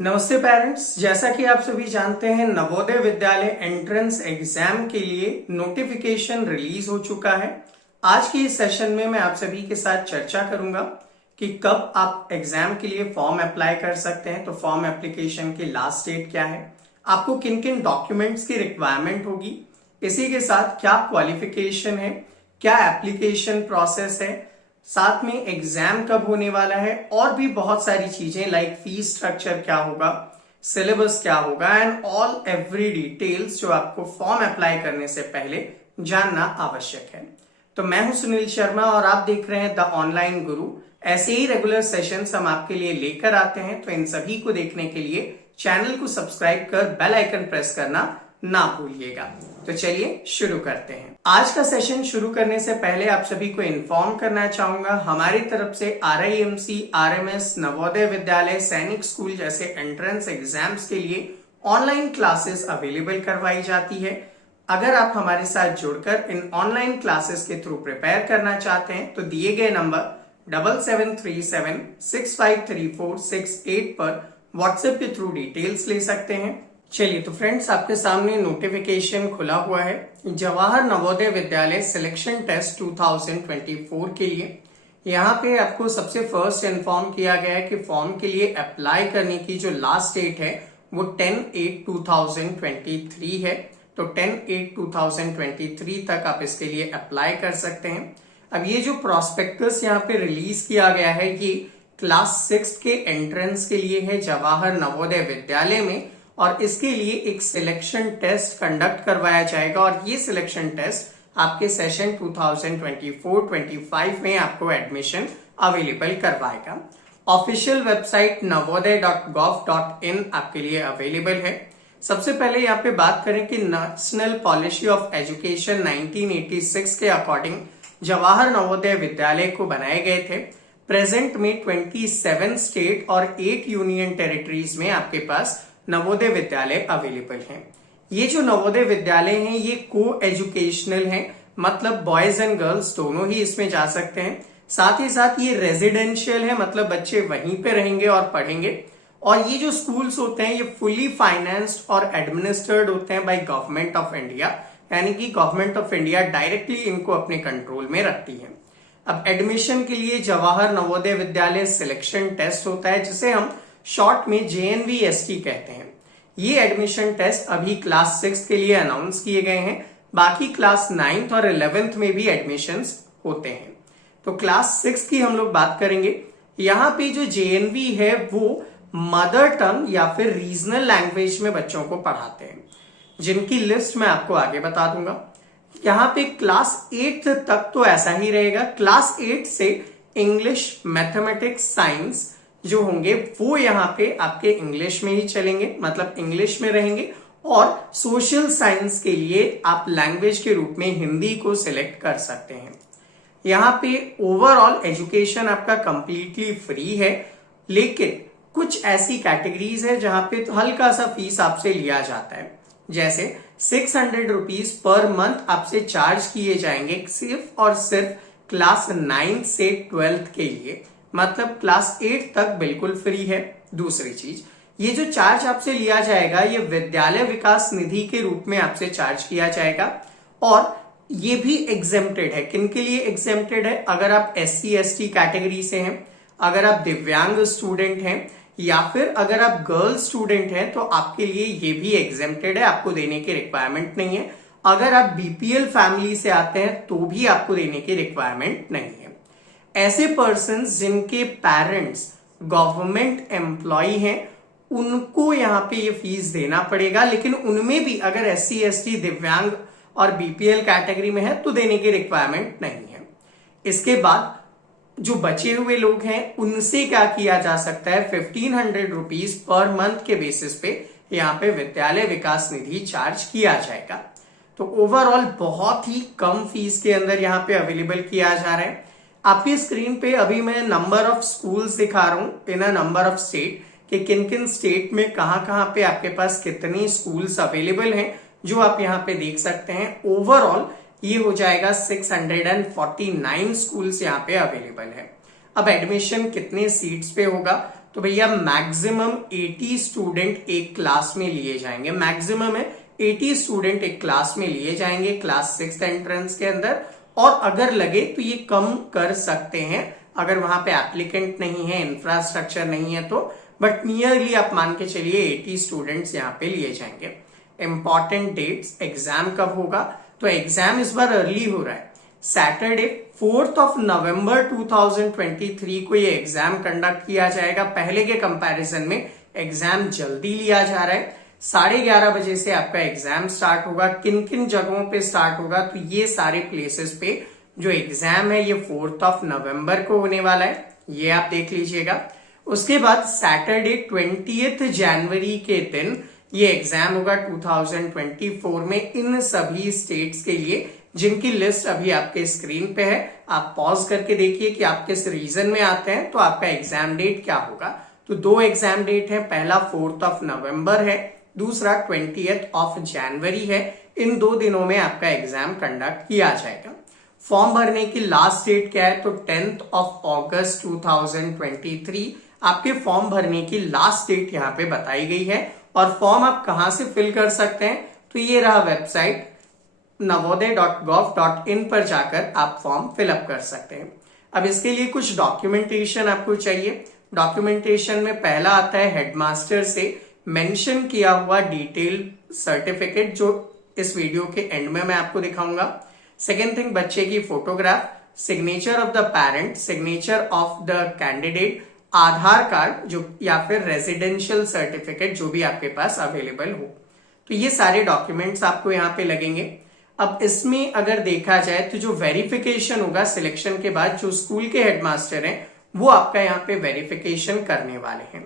नमस्ते पेरेंट्स, जैसा कि आप सभी जानते हैं नवोदय विद्यालय एंट्रेंस एग्जाम के लिए नोटिफिकेशन रिलीज हो चुका है। आज के इस सेशन में मैं आप सभी के साथ चर्चा करूंगा कि कब आप एग्जाम के लिए फॉर्म अप्लाई कर सकते हैं। तो फॉर्म एप्लीकेशन की लास्ट डेट क्या है, आपको किन किन डॉक्यूमेंट्स की रिक्वायरमेंट होगी, इसी के साथ क्या क्वालिफिकेशन है, क्या एप्लीकेशन प्रोसेस है, साथ में एग्जाम कब होने वाला है और भी बहुत सारी चीजें लाइक फीस स्ट्रक्चर क्या होगा, सिलेबस क्या होगा एंड ऑल एवरी डिटेल्स जो आपको फॉर्म अप्लाई करने से पहले जानना आवश्यक है। तो मैं हूं सुनील शर्मा और आप देख रहे हैं द ऑनलाइन गुरु। ऐसे ही रेगुलर सेशंस हम आपके लिए लेकर आते हैं, तो इन सभी को देखने के लिए चैनल को सब्सक्राइब कर बेल आइकन प्रेस करना ना भूलिएगा। तो चलिए शुरू करते हैं। आज का सेशन शुरू करने से पहले आप सभी को इन्फॉर्म करना चाहूंगा, हमारी तरफ से RIMC, RMS, नवोदय विद्यालय, सैनिक स्कूल जैसे एंट्रेंस एग्जाम्स के लिए ऑनलाइन क्लासेस अवेलेबल करवाई जाती है। अगर आप हमारे साथ जुड़कर इन ऑनलाइन क्लासेस के थ्रू प्रिपेयर करना चाहते हैं तो दिए गए नंबर 7737653468 पर व्हाट्सएप के थ्रू डिटेल्स ले सकते हैं। चलिए तो फ्रेंड्स, आपके सामने नोटिफिकेशन खुला हुआ है जवाहर नवोदय विद्यालय सिलेक्शन टेस्ट 2024 के लिए। यहाँ पे आपको सबसे फर्स्ट इन्फॉर्म किया गया है कि फॉर्म के लिए अप्लाई करने की जो लास्ट डेट है वो 10/8/2023 है। तो 10/8/2023 तक आप इसके लिए अप्लाई कर सकते हैं। अब ये जो प्रोस्पेक्टस यहाँ पे रिलीज किया गया है ये क्लास 6 के एंट्रेंस के लिए है जवाहर नवोदय विद्यालय में, और इसके लिए एक सिलेक्शन टेस्ट कंडक्ट करवाया जाएगा और ये सिलेक्शन टेस्ट आपके सेशन 2024-25 में आपको एडमिशन अवेलेबल करवाएगा। ऑफिशियल वेबसाइट navodaya.gov.in आपके लिए अवेलेबल है। सबसे पहले यहाँ पे बात करें कि नेशनल पॉलिसी ऑफ एजुकेशन 1986 के अकॉर्डिंग जवाहर नवोदय विद्यालय को बनाए गए थे। प्रेजेंट में 27 स्टेट और 8 यूनियन टेरिटरीज में आपके पास नवोदय विद्यालय अवेलेबल हैं। ये जो नवोदय विद्यालय हैं ये को एजुकेशनल हैं, मतलब बॉयज एंड गर्ल्स दोनों ही इसमें जा सकते हैं। साथ ही साथ ये रेजिडेंशियल है, मतलब बच्चे वहीं पे रहेंगे और पढ़ेंगे। और ये जो स्कूल्स होते हैं ये फुली फाइनेंस्ड और एडमिनिस्टर्ड होते हैं बाय गवर्नमेंट ऑफ इंडिया, यानी कि गवर्नमेंट ऑफ इंडिया डायरेक्टली इनको अपने कंट्रोल में रखती है। अब एडमिशन के लिए जवाहर नवोदय विद्यालय सिलेक्शन टेस्ट होता है जिसे हम शॉर्ट में JNVST कहते हैं। ये एडमिशन टेस्ट अभी क्लास 6 के लिए अनाउंस किए गए हैं, बाकी क्लास 9th और 11th में भी एडमिशंस होते हैं। तो क्लास 6 की हम लोग बात करेंगे। यहाँ पे जो JNV है वो मदर टंग या फिर रीजनल लैंग्वेज में बच्चों को पढ़ाते हैं, जिनकी लिस्ट मैं आपको आगे बता दूंगा। यहाँ पे क्लास 8 तक तो ऐसा ही रहेगा। क्लास 8 से इंग्लिश, मैथमेटिक्स, साइंस जो होंगे वो यहाँ पे आपके इंग्लिश में ही चलेंगे, मतलब इंग्लिश में रहेंगे। और सोशल साइंस के लिए आप लैंग्वेज के रूप में हिंदी को सिलेक्ट कर सकते हैं। यहाँ पे ओवरऑल एजुकेशन आपका कंप्लीटली फ्री है, लेकिन कुछ ऐसी कैटेगरीज है जहां पे तो हल्का सा फीस आपसे लिया जाता है। जैसे 600 रुपीज पर मंथ आपसे चार्ज किए जाएंगे सिर्फ और सिर्फ क्लास 9 से 12th के लिए, मतलब क्लास 8 तक बिल्कुल फ्री है। दूसरी चीज, ये जो चार्ज आपसे लिया जाएगा ये विद्यालय विकास निधि के रूप में आपसे चार्ज किया जाएगा। और ये भी एग्जेम्प्टेड है। किनके लिए एग्जेम्प्टेड है? अगर आप SC/ST कैटेगरी से हैं, अगर आप दिव्यांग स्टूडेंट हैं, या फिर अगर आप गर्ल स्टूडेंट हैं तो आपके लिए ये भी एग्जेम्प्टेड है, आपको देने की रिक्वायरमेंट नहीं है। अगर आप BPL फैमिली से आते हैं तो भी आपको देने की रिक्वायरमेंट नहीं है। ऐसे पर्सन्स जिनके पेरेंट्स गवर्नमेंट एम्प्लॉय हैं उनको यहाँ पे ये फीस देना पड़ेगा, लेकिन उनमें भी अगर SC/ST, दिव्यांग और BPL कैटेगरी में है तो देने की रिक्वायरमेंट नहीं है। इसके बाद जो बचे हुए लोग हैं उनसे क्या किया जा सकता है, 1500 रुपीज पर मंथ के बेसिस पे यहाँ पे विद्यालय विकास निधि चार्ज किया जाएगा। तो ओवरऑल बहुत ही कम फीस के अंदर यहाँ पे अवेलेबल किया जा रहा है। आपकी स्क्रीन पे अभी मैं नंबर ऑफ स्कूल्स दिखा रहा हूं इन अ नंबर ऑफ स्टेट, कि किन किन स्टेट में कहां पे आपके पास कितनी स्कूल्स अवेलेबल हैं, जो आप यहाँ पे देख सकते हैं। ओवरऑल ये हो जाएगा 649 स्कूल्स यहाँ पे अवेलेबल है। अब एडमिशन कितने सीट्स पे होगा, तो भैया मैक्सिमम 80 स्टूडेंट एक क्लास में लिए जाएंगे, मैक्सिमम है 80 स्टूडेंट एक क्लास में लिए जाएंगे क्लास 6 एंट्रेंस के अंदर। और अगर लगे तो ये कम कर सकते हैं अगर वहां पे एप्लीकेंट नहीं है, इंफ्रास्ट्रक्चर नहीं है तो, बट नियरली आप मान के चलिए 80 स्टूडेंट्स यहाँ पे लिए जाएंगे। इंपॉर्टेंट डेट्स, एग्जाम कब होगा, तो एग्जाम इस बार अर्ली हो रहा है, सैटरडे 4 नवंबर 2023 को ये एग्जाम कंडक्ट किया जाएगा। पहले के कंपैरिजन में एग्जाम जल्दी लिया जा रहा है, 11:30 बजे से आपका एग्जाम स्टार्ट होगा। किन किन जगहों पे स्टार्ट होगा, तो ये सारे प्लेसेस पे जो एग्जाम है ये 4 नवंबर को होने वाला है, ये आप देख लीजिएगा। उसके बाद सैटरडे 20 जनवरी के दिन ये एग्जाम होगा 2024 में इन सभी स्टेट्स के लिए, जिनकी लिस्ट अभी आपके स्क्रीन पे है। आप पॉज करके देखिए कि आप किस रीजन में आते हैं तो आपका एग्जाम डेट क्या होगा। तो 2 एग्जाम डेट है, पहला 4 नवंबर है, दूसरा 20 जनवरी है। इन 2 दिनों में आपका एग्जाम कंडक्ट किया जाएगा। फॉर्म भरने की लास्ट डेट क्या है, तो 10 अगस्त 2023 आपके फॉर्म भरने की लास्ट डेट यहाँ पे बताई गई है। और फॉर्म आप कहां से फिल कर सकते हैं, तो ये रहा वेबसाइट navodaya.gov.in पर जाकर आप फॉर्म फिलअप कर सकते हैं। अब इसके लिए कुछ डॉक्यूमेंटेशन आपको चाहिए। डॉक्यूमेंटेशन में पहला आता है हेडमास्टर से मेंशन किया हुआ डिटेल सर्टिफिकेट, जो इस वीडियो के एंड में मैं आपको दिखाऊंगा। सेकेंड थिंग, बच्चे की photograph, signature of the parent, signature of the candidate, Aadhaar card जो या फिर रेजिडेंशियल सर्टिफिकेट जो भी आपके पास अवेलेबल हो। तो ये सारे डॉक्यूमेंट्स आपको यहाँ पे लगेंगे। अब इसमें अगर देखा जाए तो जो वेरिफिकेशन होगा सिलेक्शन के बाद, जो स्कूल के हेडमास्टर हैं वो आपका यहाँ पे वेरिफिकेशन करने वाले हैं।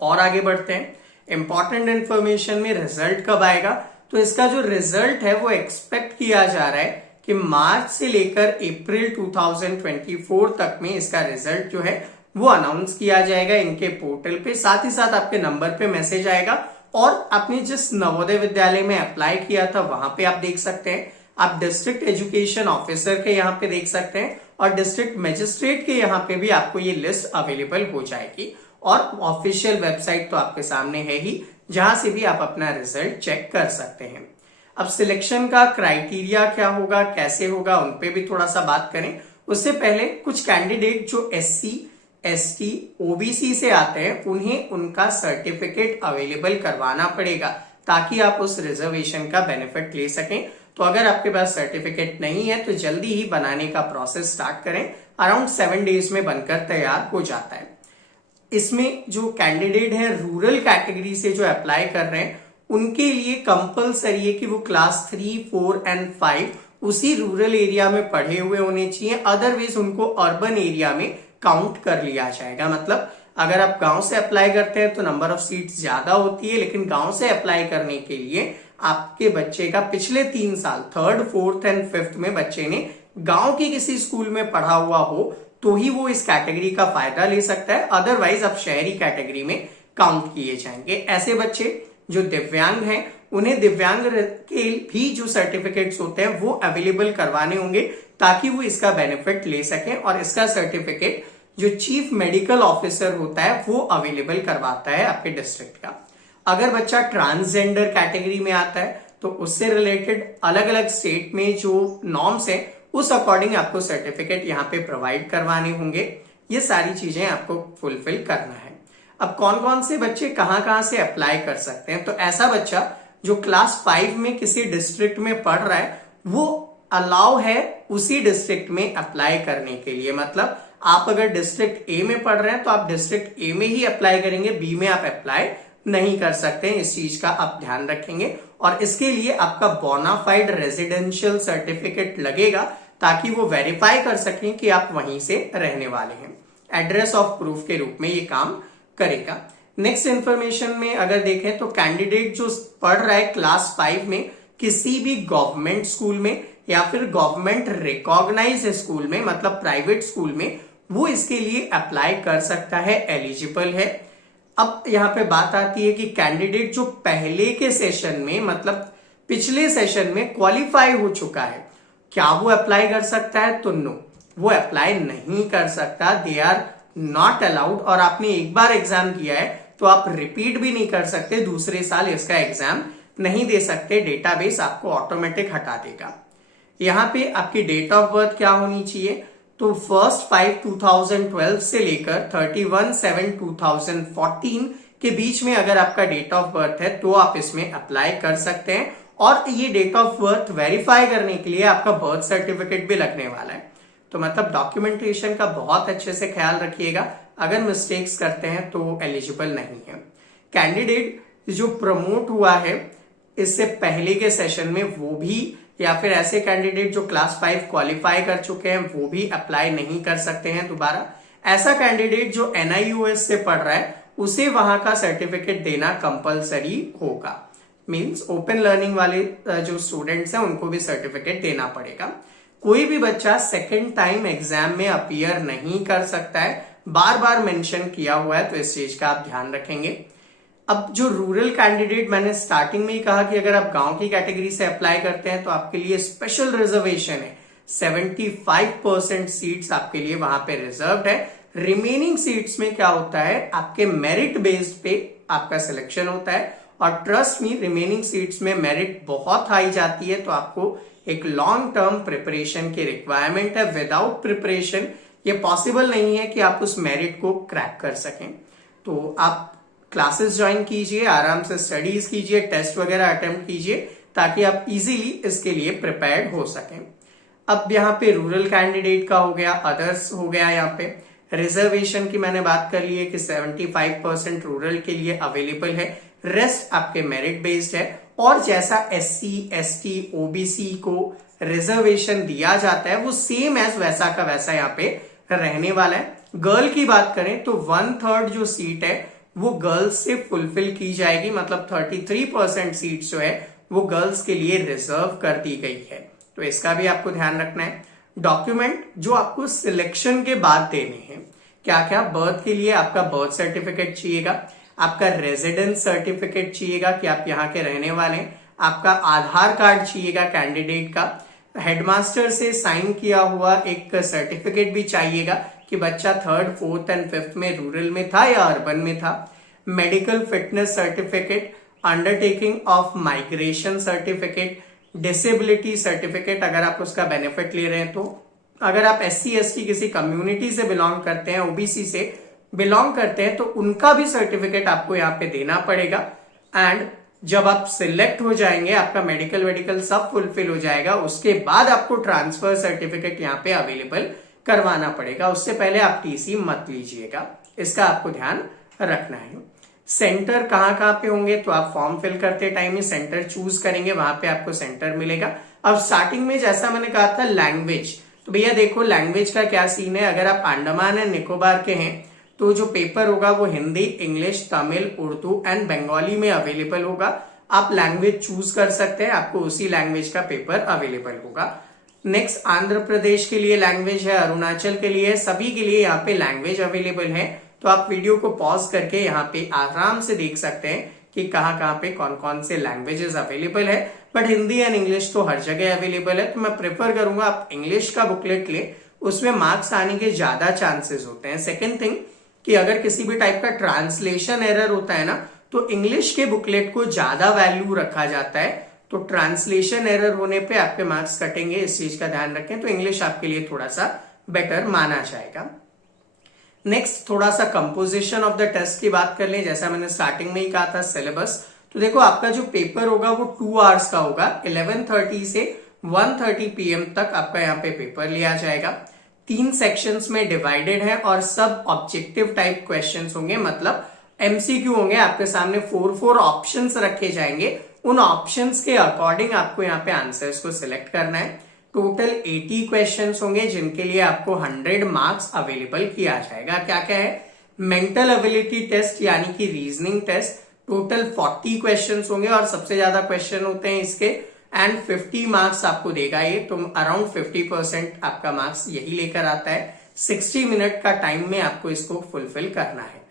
और आगे बढ़ते हैं, इंपॉर्टेंट इंफॉर्मेशन में रिजल्ट कब आएगा, तो इसका जो रिजल्ट है वो एक्सपेक्ट किया जा रहा है कि मार्च से लेकर अप्रैल 2024 तक में इसका रिजल्ट जो है वो अनाउंस किया जाएगा इनके पोर्टल पे। साथ ही साथ आपके नंबर पे मैसेज आएगा और आपने जिस नवोदय विद्यालय में अप्लाई किया था वहां पे आप देख सकते हैं। आप डिस्ट्रिक्ट एजुकेशन ऑफिसर के यहाँ पे देख सकते हैं और डिस्ट्रिक्ट मजिस्ट्रेट के यहाँ पे भी आपको ये लिस्ट अवेलेबल हो जाएगी। और ऑफिशियल वेबसाइट तो आपके सामने है ही, जहां से भी आप अपना रिजल्ट चेक कर सकते हैं। अब सिलेक्शन का क्राइटेरिया क्या होगा, कैसे होगा, उन पे भी थोड़ा सा बात करें। उससे पहले कुछ कैंडिडेट जो SC, ST, OBC से आते हैं उन्हें उनका सर्टिफिकेट अवेलेबल करवाना पड़ेगा ताकि आप उस रिजर्वेशन का बेनिफिट ले सकें। तो अगर आपके पास सर्टिफिकेट नहीं है तो जल्दी ही बनाने का प्रोसेस स्टार्ट करें, अराउंड 7 डेज में बनकर तैयार हो जाता है। इसमें जो कैंडिडेट है रूरल कैटेगरी से जो अप्लाई कर रहे हैं उनके लिए कंपलसरी है कि वो क्लास 3, 4 एंड 5 उसी रूरल एरिया में पढ़े हुए होने चाहिए, अदरवाइज उनको अर्बन एरिया में काउंट कर लिया जाएगा। मतलब अगर आप गांव से अप्लाई करते हैं तो नंबर ऑफ सीट्स ज्यादा होती है, लेकिन गांव से अप्लाई करने के लिए आपके बच्चे का पिछले 3 साल 3rd, 4th एंड 5th में बच्चे ने गांव के किसी स्कूल में पढ़ा हुआ हो तो ही वो इस कैटेगरी का फायदा ले सकता है, अदरवाइज आप शहरी कैटेगरी में काउंट किए जाएंगे। ऐसे बच्चे जो दिव्यांग हैं उन्हें दिव्यांग के भी जो सर्टिफिकेट्स होते हैं वो अवेलेबल करवाने होंगे ताकि वो इसका बेनिफिट ले सकें। और इसका सर्टिफिकेट जो चीफ मेडिकल ऑफिसर होता है वो अवेलेबल करवाता है आपके डिस्ट्रिक्ट का। अगर बच्चा ट्रांसजेंडर कैटेगरी में आता है तो उससे रिलेटेड अलग अलग स्टेट में जो नॉर्म्स हैं उस अकॉर्डिंग आपको सर्टिफिकेट यहाँ पे प्रोवाइड करवाने होंगे। ये सारी चीजें आपको फुलफिल करना है। अब कौन कौन से बच्चे कहां से अप्लाई कर सकते हैं, तो ऐसा बच्चा जो क्लास 5 में किसी डिस्ट्रिक्ट में पढ़ रहा है वो अलाउ है उसी डिस्ट्रिक्ट में अप्लाई करने के लिए। मतलब आप अगर डिस्ट्रिक्ट ए में पढ़ रहे हैं तो आप डिस्ट्रिक्ट ए में ही अप्लाई करेंगे, बी में आप अप्लाई नहीं कर सकते हैं। इस चीज का आप ध्यान रखेंगे और इसके लिए आपका बोनाफाइड रेजिडेंशियल सर्टिफिकेट लगेगा ताकि वो वेरीफाई कर सकें कि आप वहीं से रहने वाले हैं। एड्रेस ऑफ प्रूफ के रूप में ये काम करेगा। नेक्स्ट इंफॉर्मेशन में अगर देखें तो कैंडिडेट जो पढ़ रहा है क्लास 5 में किसी भी गवर्नमेंट स्कूल में या फिर गवर्नमेंट रिकॉग्नाइज स्कूल में, मतलब प्राइवेट स्कूल में, वो इसके लिए अप्लाई कर सकता है, एलिजिबल है। अब यहाँ पे बात आती है कि कैंडिडेट जो पहले के सेशन में, मतलब पिछले सेशन में क्वालिफाई हो चुका है, क्या वो अप्लाई कर सकता है, तो नो, वो अप्लाई नहीं कर सकता। दे आर नॉट अलाउड, और आपने एक बार एग्जाम किया है तो आप रिपीट भी नहीं कर सकते, दूसरे साल इसका एग्जाम नहीं दे सकते, डेटाबेस आपको ऑटोमेटिक हटा देगा। यहाँ पे आपकी डेट ऑफ बर्थ क्या होनी चाहिए, तो 1/5/2012 से लेकर 31/7/2014 के बीच में अगर आपका डेट ऑफ बर्थ है तो आप इसमें अप्लाई कर सकते हैं। और ये डेट ऑफ बर्थ वेरीफाई करने के लिए आपका बर्थ सर्टिफिकेट भी लगने वाला है। तो मतलब डॉक्यूमेंटेशन का बहुत अच्छे से ख्याल रखिएगा, अगर मिस्टेक्स करते हैं तो एलिजिबल नहीं है। कैंडिडेट जो प्रमोट हुआ है इससे पहले के सेशन में वो भी, या फिर ऐसे कैंडिडेट जो क्लास 5 क्वालिफाई कर चुके हैं वो भी अप्लाई नहीं कर सकते हैं दोबारा। ऐसा कैंडिडेट जो NIOS से पढ़ रहा है उसे वहां का सर्टिफिकेट देना कंपलसरी होगा। मींस ओपन लर्निंग वाले जो स्टूडेंट्स हैं उनको भी सर्टिफिकेट देना पड़ेगा। कोई भी बच्चा सेकेंड टाइम एग्जाम में अपीयर नहीं कर सकता है, बार बार मेंशन किया हुआ है, तो इस चीज का आप ध्यान रखेंगे। अब जो रूरल कैंडिडेट, मैंने स्टार्टिंग में ही कहा कि अगर आप गांव की कैटेगरी से अप्लाई करते हैं तो आपके लिए स्पेशल रिजर्वेशन है, 75% सीट्स आपके लिए वहां पे रिजर्व्ड है। रिमेनिंग सीट्स में क्या होता है, आपके मेरिट बेस्ड पे आपका सिलेक्शन होता है, और ट्रस्ट मी रिमेनिंग सीट्स में मेरिट बहुत हाई जाती है, तो आपको एक लॉन्ग टर्म प्रिपरेशन की रिक्वायरमेंट है। विदाउट प्रिपरेशन ये पॉसिबल नहीं है कि आप उस मेरिट को क्रैक कर सकें। तो आप क्लासेस ज्वाइन कीजिए, आराम से स्टडीज कीजिए, टेस्ट वगैरह अटेम्प्ट कीजिए, ताकि आप इजीली इसके लिए प्रिपेयर्ड हो सकें। अब यहाँ पे रूरल कैंडिडेट का हो गया, अदर्स हो गया। यहाँ पे रिजर्वेशन की मैंने बात कर ली है कि 75% रूरल के लिए अवेलेबल है, रेस्ट आपके मेरिट बेस्ड है। और जैसा SC, ST, OBC को रिजर्वेशन दिया जाता है वो सेम एज वैसा का वैसा यहाँ पे रहने वाला है। गर्ल की बात करें तो 1/3 जो सीट है वो गर्ल्स से फुलफिल की जाएगी, मतलब 33% सीट जो है वो गर्ल्स के लिए रिजर्व कर दी गई है, तो इसका भी आपको ध्यान रखना है। डॉक्यूमेंट जो आपको सिलेक्शन के बाद देने हैं, क्या क्या, बर्थ के लिए आपका बर्थ सर्टिफिकेट चाहिएगा, आपका रेजिडेंस सर्टिफिकेट चाहिएगा कि आप यहाँ के रहने वाले हैं, आपका आधार कार्ड चाहिएगा कैंडिडेट का, हेडमास्टर से साइन किया हुआ एक सर्टिफिकेट भी चाहिएगा कि बच्चा 3rd, 4th एंड 5th में रूरल में था या अर्बन में था, medical fitness certificate, undertaking of migration certificate, disability certificate अगर आप उसका बेनिफिट ले रहे हैं तो, अगर आप SC, ST किसी कम्युनिटी से बिलोंग करते हैं, OBC से बिलोंग करते हैं तो उनका भी सर्टिफिकेट आपको यहाँ पे देना पड़ेगा। एंड जब आप सिलेक्ट हो जाएंगे, आपका मेडिकल सब फुलफिल हो जाएगा, उसके बाद आपको ट्रांसफर सर्टिफिकेट यहाँ पे अवेलेबल करवाना पड़ेगा। उससे पहले आप TC मत लीजिएगा, इसका आपको ध्यान रखना है। सेंटर कहाँ पे होंगे, तो आप फॉर्म फिल करते टाइम ही सेंटर चूज करेंगे, वहां पे आपको सेंटर मिलेगा। अब स्टार्टिंग में जैसा मैंने कहा था लैंग्वेज, तो भैया देखो लैंग्वेज का क्या सीन है। अगर आप अंडमान एंड निकोबार के हैं तो जो पेपर होगा वो हिंदी, इंग्लिश, तमिल, उर्दू एंड बंगाली में अवेलेबल होगा। आप लैंग्वेज चूज कर सकते हैं, आपको उसी लैंग्वेज का पेपर अवेलेबल होगा। नेक्स्ट आंध्र प्रदेश के लिए लैंग्वेज है, अरुणाचल के लिए, सभी के लिए यहाँ पे लैंग्वेज अवेलेबल है। तो आप वीडियो को पॉज करके यहाँ पे आराम से देख सकते हैं कि कहाँ पे कौन कौन से लैंग्वेजेस अवेलेबल है। बट हिंदी एंड इंग्लिश तो हर जगह अवेलेबल है, तो मैं प्रेफर करूंगा आप इंग्लिश का बुकलेट ले, उसमें मार्क्स आने के ज्यादा चांसेस होते हैं। सेकेंड थिंग कि अगर किसी भी टाइप का ट्रांसलेशन एरर होता है ना, तो इंग्लिश के बुकलेट को ज्यादा वैल्यू रखा जाता है, तो ट्रांसलेशन एरर होने पे आपके मार्क्स कटेंगे, इस चीज का ध्यान रखें। तो इंग्लिश आपके लिए थोड़ा सा बेटर माना जाएगा। नेक्स्ट थोड़ा सा कंपोजिशन ऑफ द टेस्ट की बात कर लें। जैसा मैंने स्टार्टिंग में ही कहा था सिलेबस, तो देखो आपका जो पेपर होगा वो 2 आवर्स का होगा, 11:30 से 1:30 PM तक आपका यहाँ पे पेपर लिया जाएगा। 3 सेक्शंस में डिवाइडेड है और सब ऑब्जेक्टिव टाइप क्वेश्चंस होंगे, मतलब MCQ होंगे। आपके सामने 4 ऑप्शंस रखे जाएंगे, उन ऑप्शंस के अकॉर्डिंग आपको यहाँ पे आंसर्स को सिलेक्ट करना है। टोटल 80 क्वेश्चंस होंगे जिनके लिए आपको 100 मार्क्स अवेलेबल किया जाएगा। क्या क्या है, मेंटल एबिलिटी टेस्ट यानी कि रीजनिंग टेस्ट, टोटल 40 क्वेश्चंस होंगे और सबसे ज्यादा क्वेश्चन होते हैं इसके, एंड 50 मार्क्स आपको देगा ये, तो अराउंड 50% आपका मार्क्स यही लेकर आता है। 60 मिनट का टाइम में आपको इसको फुलफिल करना है।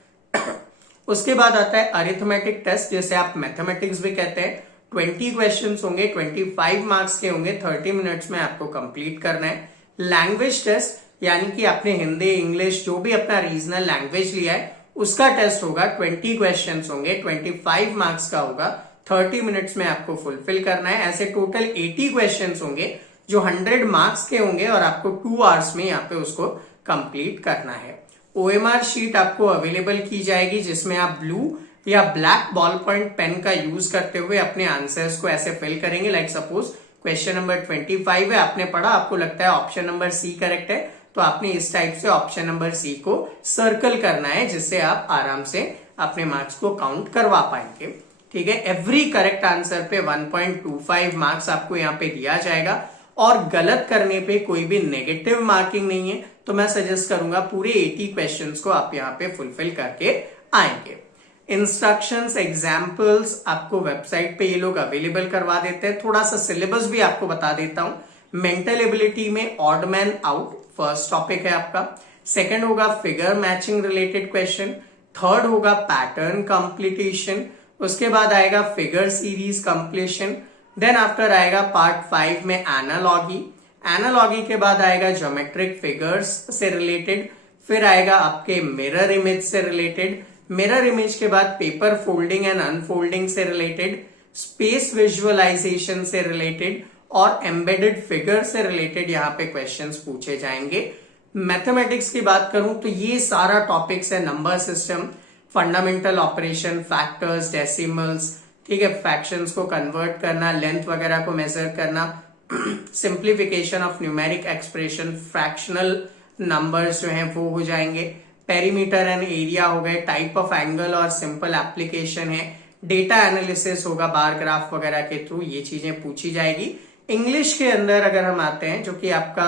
उसके बाद आता है अरिथमेटिक टेस्ट, जैसे आप मैथमेटिक्स भी कहते हैं। 20 क्वेश्चंस होंगे, 25 मार्क्स के होंगे, 30 मिनट्स में आपको कंप्लीट करना है। लैंग्वेज टेस्ट यानी कि आपने हिंदी इंग्लिश जो भी अपना रीजनल लैंग्वेज लिया है उसका टेस्ट होगा। 20 क्वेश्चंस होंगे, 25 मार्क्स का होगा, 30 मिनट्स में आपको फुलफिल करना है। ऐसे टोटल 80 क्वेश्चंस होंगे जो 100 मार्क्स के होंगे और आपको 2 आवर्स में यहाँ पे उसको कंप्लीट करना है। OMR शीट आपको अवेलेबल की जाएगी जिसमें आप ब्लू या ब्लैक बॉल पॉइंट पेन का यूज करते हुए अपने आंसर्स को ऐसे फिल करेंगे। लाइक सपोज क्वेश्चन नंबर 25 है, आपने पढ़ा, आपको लगता है ऑप्शन नंबर सी करेक्ट है, तो आपने इस टाइप से ऑप्शन नंबर सी को सर्कल करना है जिससे आप आराम से अपने मार्क्स को काउंट करवा पाएंगे। ठीक है, एवरी करेक्ट आंसर पे 1.25 मार्क्स आपको यहाँ पे दिया जाएगा और गलत करने पे कोई भी नेगेटिव मार्किंग नहीं है। तो मैं सजेस्ट करूंगा पूरे 80 क्वेश्चंस को आप यहाँ पे फुलफिल करके आएंगे। इंस्ट्रक्शंस, एग्जाम्पल्स आपको वेबसाइट पे ये लोग अवेलेबल करवा देते हैं। थोड़ा सा सिलेबस भी आपको बता देता हूं। मेंटल एबिलिटी में odd man out first topic है आपका। सेकंड होगा figure matching related question. Third होगा पैटर्न कंप्लीटेशन। उसके बाद आएगा figure series completion. Then after आएगा पार्ट 5 में एनालॉगी। एनालॉगी के बाद आएगा ज्योमेट्रिक फिगर्स से रिलेटेड। फिर आएगा आपके मिरर इमेज से रिलेटेड। मिरर इमेज के बाद पेपर फोल्डिंग एंड अनफोल्डिंग से रिलेटेड, स्पेस विजुअलाइजेशन से रिलेटेड और एम्बेडेड फिगर से रिलेटेड यहाँ पे क्वेश्चंस पूछे जाएंगे। मैथमेटिक्स की बात करूं तो ये सारा टॉपिक्स है number system, fundamental operation, factors, decimals, ठीक है, फ्रैक्शंस को कन्वर्ट करना, लेंथ वगैरह को मेजर करना, simplification of numeric expression, fractional numbers जो हैं वो हो जाएंगे, पेरीमीटर एंड एरिया हो गए, टाइप ऑफ एंगल और सिंपल एप्लीकेशन है, डेटा एनालिसिस होगा बार ग्राफ वगैरह के थ्रू, ये चीजें पूछी जाएगी। इंग्लिश के अंदर अगर हम आते हैं जो कि आपका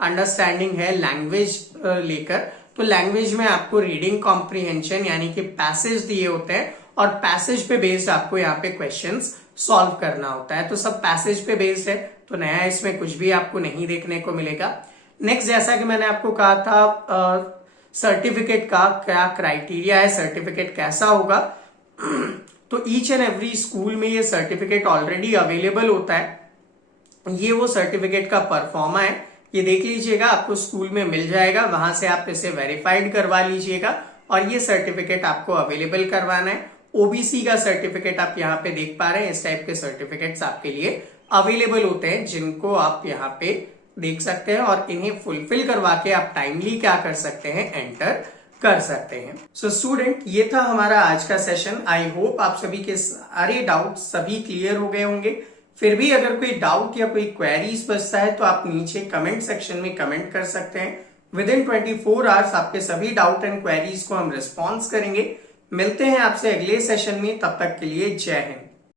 अंडरस्टैंडिंग है लैंग्वेज लेकर, तो लैंग्वेज में आपको रीडिंग कॉम्प्रिहेंशन यानी कि पैसेज दिए होते हैं और पैसेज पे बेस्ड आपको यहाँ पे क्वेश्चंस सॉल्व करना होता है। तो सब पैसेज पे बेस्ड है, तो नया इसमें कुछ भी आपको नहीं देखने को मिलेगा। नेक्स्ट, जैसा कि मैंने आपको कहा था सर्टिफिकेट का क्या क्राइटेरिया है, सर्टिफिकेट कैसा होगा, तो ईच एंड एवरी स्कूल में ये सर्टिफिकेट ऑलरेडी अवेलेबल होता है। ये वो सर्टिफिकेट का परफॉर्मा है, ये देख लीजिएगा, आपको स्कूल में मिल जाएगा, वहां से आप इसे वेरीफाइड करवा लीजिएगा और ये सर्टिफिकेट आपको अवेलेबल करवाना है। ओबीसी का सर्टिफिकेट आप यहाँ पे देख पा रहे हैं, इस टाइप के सर्टिफिकेट्स आपके लिए अवेलेबल होते हैं जिनको आप यहाँ पे देख सकते हैं और इन्हें फुलफिल करवा के आप टाइमली क्या कर सकते हैं, एंटर कर सकते हैं। सो स्टूडेंट, ये था हमारा आज का सेशन। आई होप आप सभी के सारे डाउट सभी क्लियर हो गए होंगे। फिर भी अगर कोई डाउट या कोई क्वेरीज बचता है तो आप नीचे कमेंट सेक्शन में कमेंट कर सकते हैं। विद इन 24 आवर्स आपके सभी डाउट एंड क्वेरीज को हम रिस्पॉन्स करेंगे। मिलते हैं आपसे अगले सेशन में, तब तक के लिए जय हिंद।